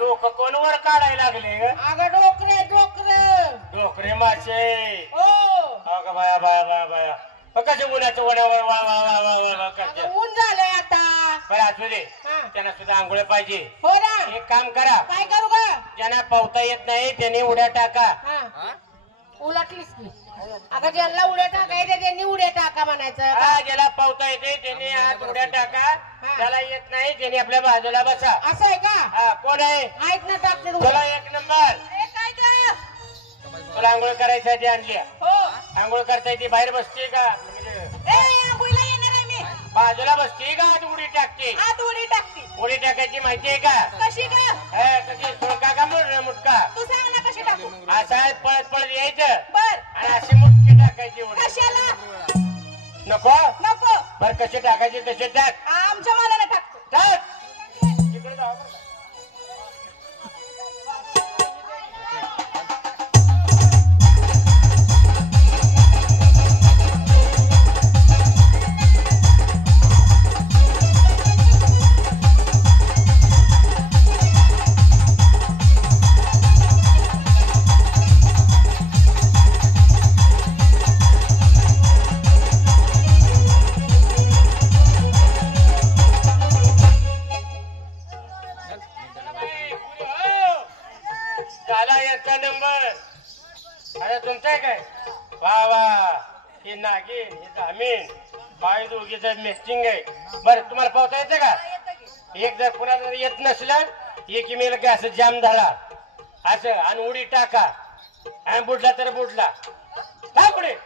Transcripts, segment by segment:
डोकं कोण वर काढायला लागले ग? अगं डोकरे डोकर डोकरे मासे. ओ अगं बाया बाया बाया बाया कसे उन्हाचं वड्यावर वा वा वा वा वा वा करते. ऊन झालंय आता. बरं असू दे, हा. त्यांना सुद्धा आंघोळ पाहिजे. हो ना. एक काम करा, काय करू ग? ज्यांना पोहता येत नाही त्यांनी उड्या टाका. हा उलटलीस की. अगं ज्यांना उड्या टाकायचं त्यांनी उड्या टाका म्हणायचं. हा, ज्याला पोहता येते त्यांनी आज उड्या टाका. त्याला येत नाही त्यांनी आपल्या बाजूला बसा. असं आहे का? हा, कोण आहे? ऐक ना टाकते तुला एक नंबर. काय ग? तुला आंघोळ करायसाठी आणली. हो. आंघोळ करता येते, बाहेर बसते का? आंघोळीला येणार आहे मी. बाजूला बसते का आत उडी टाकते? आत उडी टाकते. उडी टाकायची माहितीये का? कशी ग? कशी सुळका का मुटका? तू सांग ना कशी टाकू. असं पळत पळत यायचं बर. आणि अशी मुटकी टाकायची उडी. कशाला? नको नको. बर कसे टाकायचे तसे टाक. आमच्या मालाला टाकतो. टाक. तिकडे जाऊ बरं का. नंबर. अरे तुमचं आहे काय? वा वा, हे नागिन हे जामीन बाय दोघीचं मॅचिंग आहे. बरं तुम्हाला पोहता येते का? एक जर कुणाला येत नसलं एक मेल का असं जाम धरा असं आणि उडी टाका आणि बुडला तर बुडला. टाक पुढे.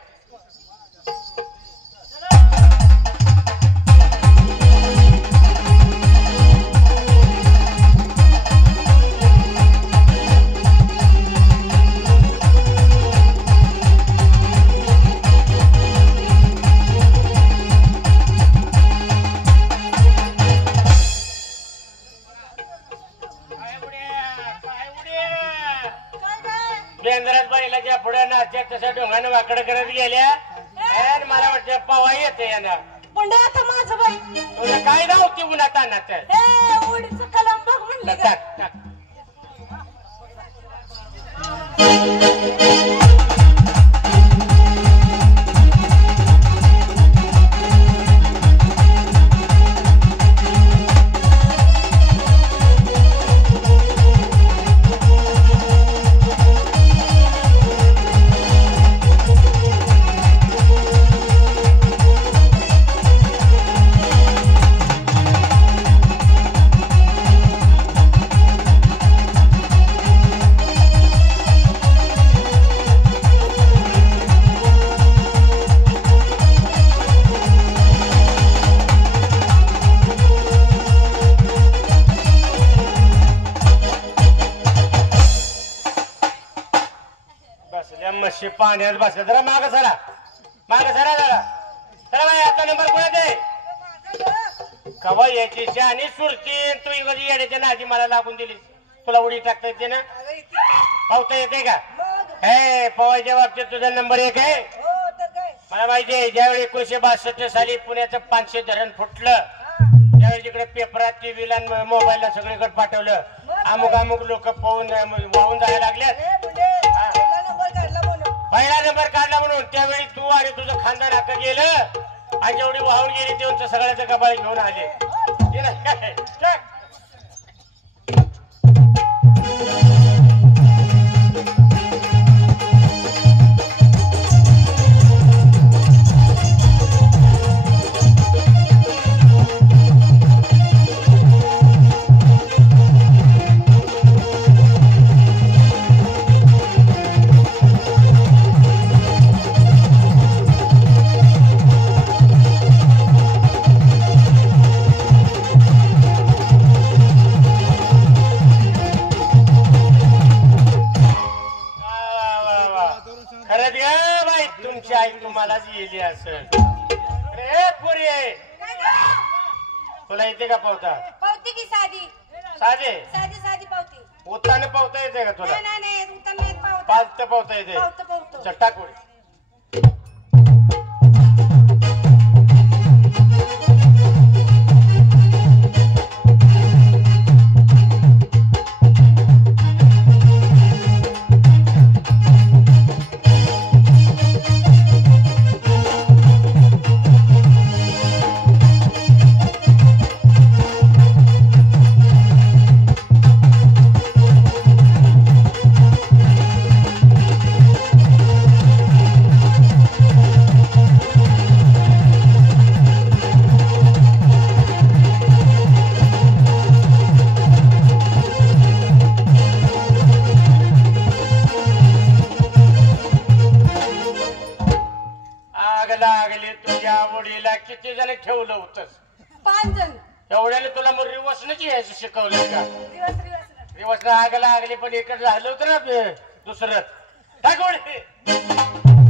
बेंद्रात बाईला ज्या पुढे नाचत्या तशा डोंगानं वाकड करत गेल्या आणि मला वाटतं पवा येते यांना. आता माझं बाई तुला काय नाव ती उन्हात आणत उडीचं कलम बघ म्हणलं. टाक टाक. म्हशी पाण्यात बसल्या. जरा माग सरा, माग सरा जरा. चला बाई आता नंबर कोणाचा आहे? कवा यायची आणि सुरती तू इकडे येण्याच्या नादी मला लागून दिली. तुला उडी टाकता येते ना? पावता येते का? हे पवायच्या बाबतीत तुझा नंबर 1 आहे. मला माहिती आहे ज्यावेळी 1962 साली पुण्याचं 500 धरण फुटलं त्यावेळी जिकडे पेपरात टीव्हीला मोबाईलला सगळीकडे पाठवलं. अमुक अमुक लोक वाहून जायला लागल्यात. पहिला नंबर काढला म्हणून त्यावेळी तू आणि तुझं खानदान आता गेलं आणि जेवढी वाहून गेली तेवढं सगळ्याचं कपाळ घेऊन आले. तुमची आई तुम्हालाच येली असेल. रे पुरी तुला येते का पोहता? पावती की साधी साधे साधी साधी पावती. उत्ताने पोहता येते का तुला? नाही नाही उत्तम पावता. पाच पोहता येते. पावतो चट्टा कोडी. ठेवलं होतंस 5 जण एवढ्याने तुला मग रिवर्सनच यायचं शिकवलं का दिवस रिवर्सनं आग लागली पण इकडे झालं होतं ना दुसरं टाक उडी.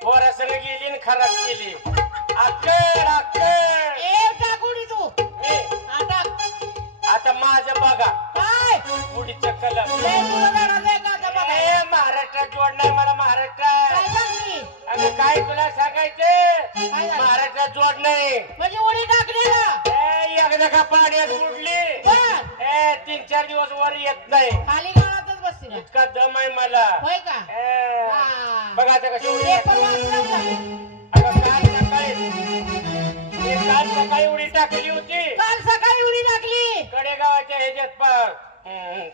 खराब केली अक्कड अक्कड ए टाकुडी तू मी आता आता माझं बघा काय उडीचं कलर लय तुला धडा दे का आता बघा ए महाराष्ट्रात जोड नाही मला महाराष्ट्रात काय सांगली अगं काय तुला सांगायचं काय झालं? महाराष्ट्रात जोड नाही म्हणजे उडी टाकली ना ए एकदा का पाण्यात बुडली बर ए 3-4 दिवस वर येत नाही खाली गाळातच बसती ना इतका दम आहे मला होय का ए, हा. बघा आता कशी उडी पेपर वाचला होता. अगं काल सकाळी उडी टाकली होती काल सकाळी उडी टाकली कडेगावाच्या ह्याच्यात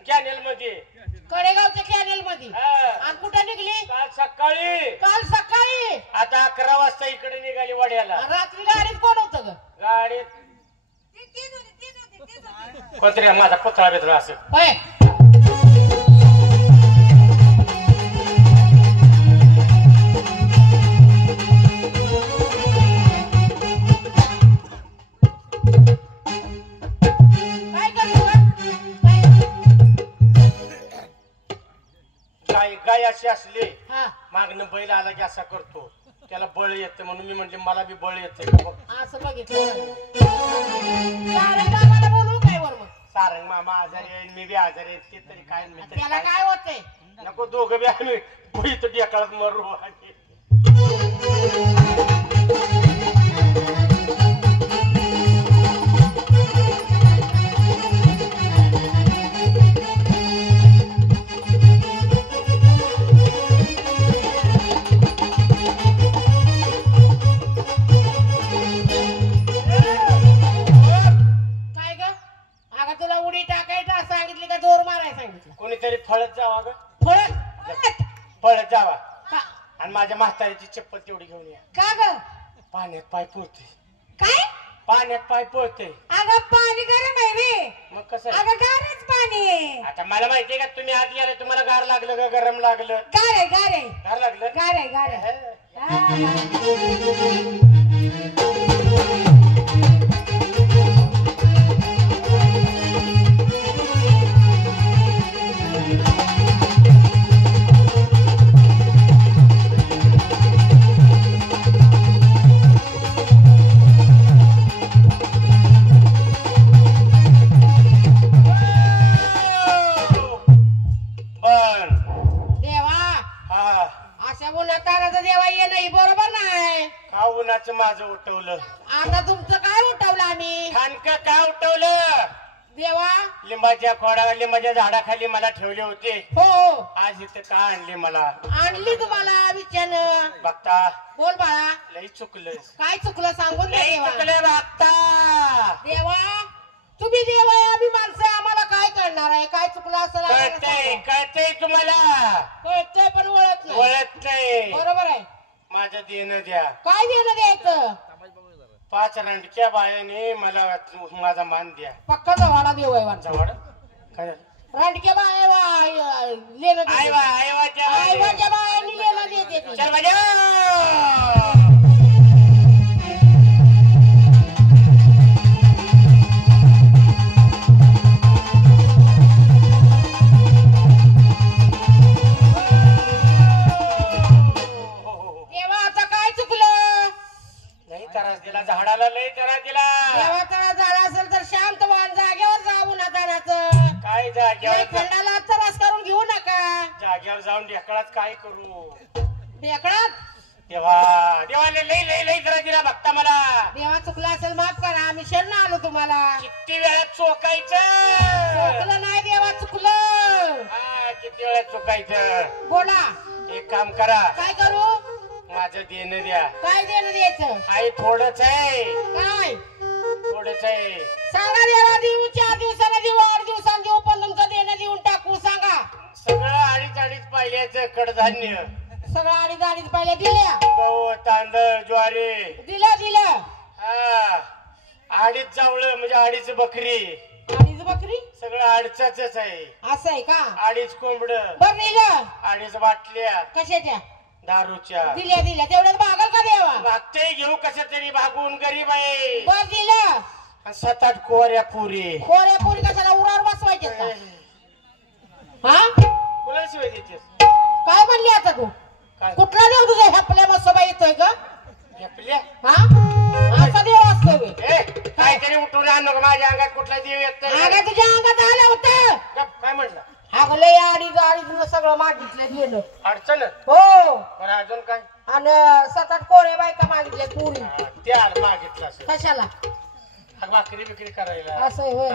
कॅनेल मध्ये कडेगावच्या कॅनेल मध्ये हा. आणि कुठे निघली काल सकाळी आता 11 वाजता इकडे निघाली वड्याला आणि रात्री गाडीत कोण होतं ग गाडीत कोणतरी माझा पुतळा बितळा असं होय काय करतो गाय गाय अशी असली हा मागणं बैल आला की असा करतो त्याला बळ येतं म्हणून मी म्हणले मला बी बळ येते असं बघितलं सारंग बाबाला बोलू काय वर मग सारंग मामा आजारी आहे मी बी आजारी आहे ते तरी काय मी तरी त्याला काय काय होतंय नको दोघं बी आम्ही इथं ढेकळात मरू आणि काय ग अगं तुला उडी टाकायचा सांगितली का जोर माराय सांगितलं कोणीतरी फळत जावा ग फळत फळत जावा का आणि माझ्या म्हातारीची चप्पल तेवढी घेऊन या का ग पाण्यात पाय पोळते काय पाण्यात पाय पोळते अगं पाणी गरम आहे रे मग कसं अगं गारच पाणी आहे आता मला माहितीये का तुम्ही आत गेले तुम्हाला गार लागलं का गरम लागलं गार आहे गार आहे गार लागलं गार आहे गार आहे पण देवा हा अशा उन्हातानाचं देवा ये नाही बरोबर नाही का उन्हाचं माझं उठवलं आता तुमचं काय उठवलं आम्ही खानका का उठवलं देवा लिंबाच्या खोडा लिंबाच्या झाडाखाली मला ठेवले होते हो आज इथं का आणले मला आणली तुम्हाला विचारलं बघता बोल बाळा लई चुकलं काय चुकलं सांगून दे लई देवा चुकलं बघता देवा तुम्ही देव आहे आम्ही माणसं आहे, आम्हाला काय करणार आहे काय चुकलं असं कळतंय कळतंय तुम्हाला कळतंय पण ओळख नाही वळत नाही बरोबर आहे माझं देणं द्या काय देणं द्यायचं 5 रांडक्या बायाने मला माझा मान द्या पक्का जवाडा देव आहे वाटतं. जवळ काय झालं? रांडके बाय लेणं आई वा आई वा त्या बाई. आईवाच्या बायांनी लेणं देते ती. चल बजा देवा आता काय चुकलं लई त्रास दिला झाडाला लई त्रास दिला देवा त्याला झाला असेल तर शांत व्हा जागेवर जाऊ ना जाण्याचं काय जाग्यावर खंडाला त्रास करून घेऊ नका जाग्यावर जाऊन ढेकळात काय करू ढेकळात देवा देवाने लई लई लई त्रास दिला बघता मला देवा चुकला असेल माफ करा आम्ही शरण आलो तुम्हाला किती वेळात चोकायचं चुकलं नाही देवा चुकलं हा, किती वेळात चुकायचं बोला एक काम करा काय करू माझं देणं द्या काय देणं द्यायचं आई थोडंच आहे काय एवढंच आहे. सांगा देवा देऊ 4 दिवसाला देऊ 8 दिवसाला देऊ पण तुमचं देणं देऊन टाकू सांगा. सगळं अडीच पाहिल्याचं कडधान्य सगळं अडीच पाहिल्या दिल्या. गहू तांदळ ज्वारी दिलं हा. अडीच जावळं म्हणजे अडीच बकरी अडीच बकरी सगळं अडीचच आहे. असं आहे का? अडीच कोंबड बर दिलं. अडीच बाटल्या कशाच्या? दारूच्या दिल्या तेवढ्यात भागल का देवा? भागते घेऊ कशा तरी भागून गरीब आहे. बर दिलं. 7-8 कोऱ्या पुरी खोऱ्या पुरी कशाला उरावर बसवायचे का? हा कुणाला शिवाय देतेस? काय म्हणली आता तू? काय कुठला देव तुझ्या ह्यापल्या बसोबा येतोय का? आपल्या हा असा देव असतो बे. काहीतरी उठून आण नको माझ्या अंगात कुठला देव येत अगं तुझ्या अंगात आलं होतं. काय म्हटलं? अगं लय अडीच सगळं मागितलं गेलं. अडचण हो बरं अजून काय? आणि 7-8 कोरे बायका मागितल्या पुरी. ते मागितलं असेल कशाला? भाकरी बिकरी करायला. असं आहे होय.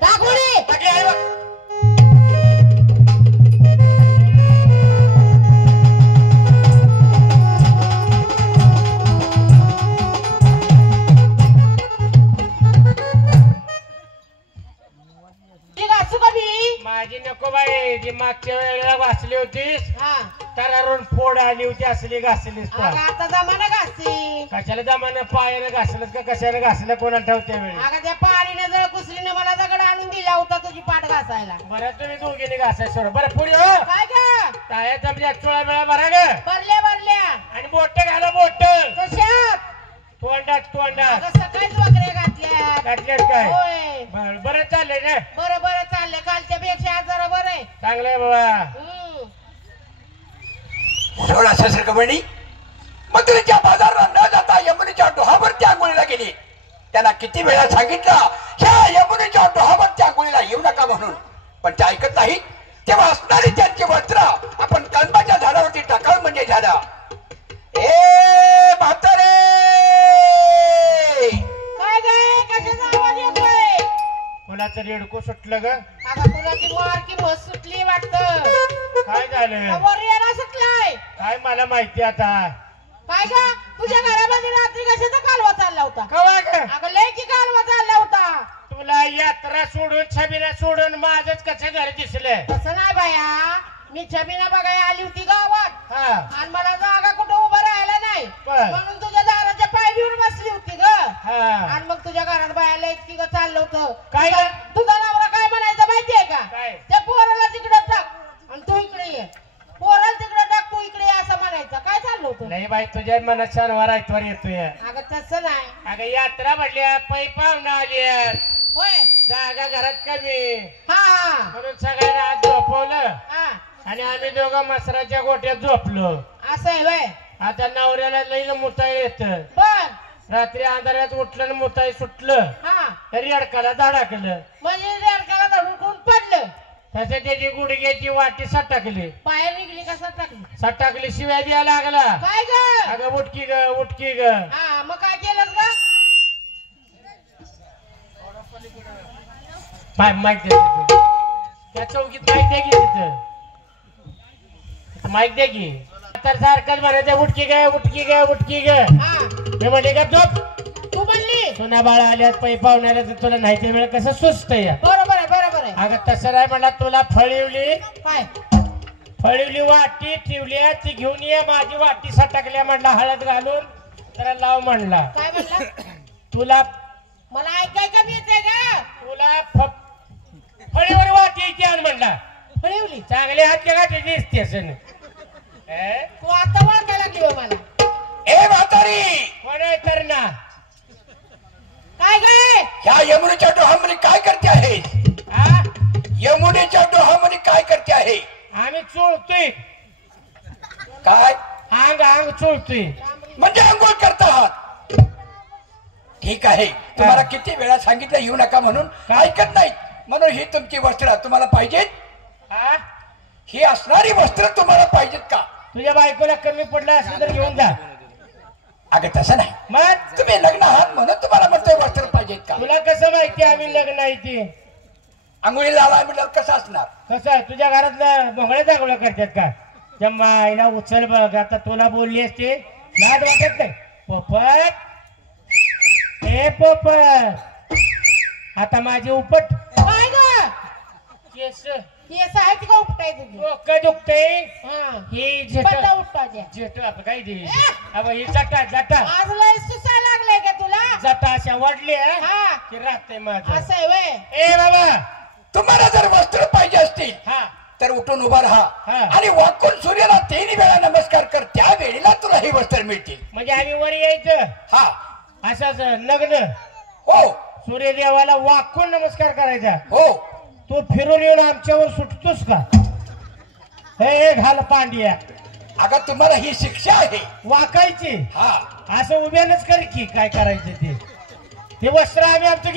दाखवली बाकी आहे बघ. माझी नको बाई जी मागच्या वेळेला वाचली होतीस हा तरारून फोड आली होती असली घासलीस तर. अगं आता जमाना घासी. कशाला जमानं पायानं घासलं का कशाने घासलं कोणाला ठेवत्या वेळी? अगं त्या पारीने जळ कुसरीने मला दगड आणून दिला होता तुझी पाठ घासायला. बरं तुम्ही दोघीने घासाय सोड. बरं पुढे हो काय ग? टाया चमच्या चोळा वेळा भरा ग भरल्या आणि बोट घाला बोट कशात? तोंडात अगं सकाळीच वगैरे घातल्या. घातलेत काय? होय बरं चाललंय ना? बरं चाललंय. कालच्या पेक्षा आज जरा बरं आहे. चांगलंय बाबा. सोळा कबड्डी मथुरेच्या बाजारला न जाता यमुनेच्या डोहावरती आंघोळीला गेली. त्यांना किती वेळा सांगितलं ह्या यमुनेच्या डोहावरती आंघोळीला येऊ नका म्हणून, पण ते ऐकत नाही. तेव्हा असणारी त्यांची वस्त्र आपण कलमाच्या झाडावरती टाकावं म्हणजे झालं. ए म्हातारे काय गे कशाचा आवाज येतोय? कोणाचं रेडको सुटलं ग? अगं कुणाची मार की मस सुटली वाटतं. काय झालं? वर येणा सुटलाय. काय मला माहिती आता. काय ग तुझ्या घरामध्ये रात्री कशाचा कालवा चालला होता? कवा ग? अगं लय की कालवा चालला होता. तुला यात्रा सोडून छबिना सोडून माझच कसं घर दिसलं? तसं नाही बाया. मी छबिना बघायला आली होती गावात हा आणि मला जागा कुठं उभं राहायला नाही बर. म्हणून तुझ्या दाराच्या पायरीवर बसली होती ग. हा आणि मग तुझ्या घरात बायाला इतकी ग चाललं होतं. काय ग? तुझा नवरा काय म्हणायचं माहितीये का? काय? त्या पोराला तिकडे टाक आणि तू इकडे ये. पोराला तिकडे टाक तू इकडे ये असं म्हणायचं. काय चाललं होतं? नाही बाई तुझ्या मनात शनिवार आयतवार येतोय. अगं तसं नाही. अगं यात्रा म्हटल्या पै पाहुणा आली होय जागा घरात कमी हा म्हणून सगळ्यांना आज झोपवलं हा आणि आम्ही दोघं मसराच्या गोट्यात झोपलो. असं आहे होय. आता नवऱ्याला लई मुताई येत. बर रात्री अंधारात उठलं आणि मुताई सुटलं हा तरी अडकाला धडाकलं. म्हणजे रेडकाला धडकून पडलं. तसं त्याची गुडघ्याची वाटी सटकली. बाहेर निघली कसा टाकली? सटकली शिव्या द्यायला लागला. काय ग? अगं उठकी ग उठकी ग. हा मग काय केलं ग? माईक दे तिथं. त्या चौकीत माईक दे की तिथं. माईक दे की. तर सारखंच म्हणायचं उठकी ग उठकी ग उठकी ग. हा मी म्हणले का झोप. तू म्हणली सुना बाळा आल्यात पै पाहुण्याला तर तुला नाही ते वेळ कसं सुचत या. बरोबर आहे. अगं तसं नाही म्हणला तुला फळिवली काय वाटी ठेवली ती घेऊन ये. माझी वाटी सटकल्या म्हणला हळद घालून त्याला लाव म्हणला. काय म्हणला? तुला मला ऐकाय कमी येते का? तुला फळीवर वाटी की आण म्हणला. फळीवली चांगले हात के गाठी दिसतेस. तू आता ओळखायला लागली होय मला. ए म्हातारी कोण आहे तर ना? काय गे? ह्या यमुनेच्या डोहामध्ये काय करते आहे? हा? यमुनेच्या डोहामध्ये काय करते आहे? आम्ही चोळतोय. काय अंग चोळतोय म्हणजे आंघोळ करता आहात? ठीक आहे. तुम्हाला किती वेळा सांगितलं येऊ नका म्हणून, ऐकत नाहीत. म्हणून ही तुमची वस्त्र तुम्हाला पाहिजेत? हा ही असणारी वस्त्र तुम्हाला पाहिजेत का? तुझ्या बायकोला कमी पडला असं तर घेऊन जा. अगं तसं नाही. मग तुम्ही लग्न आहात म्हणून तुम्हाला म्हणतोय वस्त्र पाहिजेत का? तुला कसं माहिती आम्ही लग्न आहे ते? आंघोळीला आला म्हटलं कसं असणार? कसं तुझ्या घरात भोंगळे दाखवल्या करतात का? जम्मा आईला उचल बघ. आता तुला बोलली असते लाज वाटत नाही? पोपट ए पोपट आता माझे उपट काय ग केस केस आहेत का उपटाय तुझी डोकं दुखतंय हा ही पट्टा झेट उपटायचे झेट आपलं काय दे अबा ही जटा जटा आज लय सुसाय लागलाय का तुला जटा अशा वाढली हा की राहते माझं असं आहे वय ए बाबा तुम्हाला जर वस्त्र पाहिजे असतील हा तर उठून उभा राहा हा. आणि वाकून सूर्याला 3 वेळा नमस्कार कर, त्या वेळेला तुला ही वस्त्र मिळतील. म्हणजे आम्ही वर यायचं हा असाच नग्न हो सूर्यदेवाला वाकून नमस्कार करायचा हो तू फिरून येऊन आमच्यावर सुटतोस का हे घाल पांड्या अगं तुम्हाला ही शिक्षा आहे. वाकायची हा असं उभ्यानच कर की काय करायचं ते वस्त्र आम्ही आमचं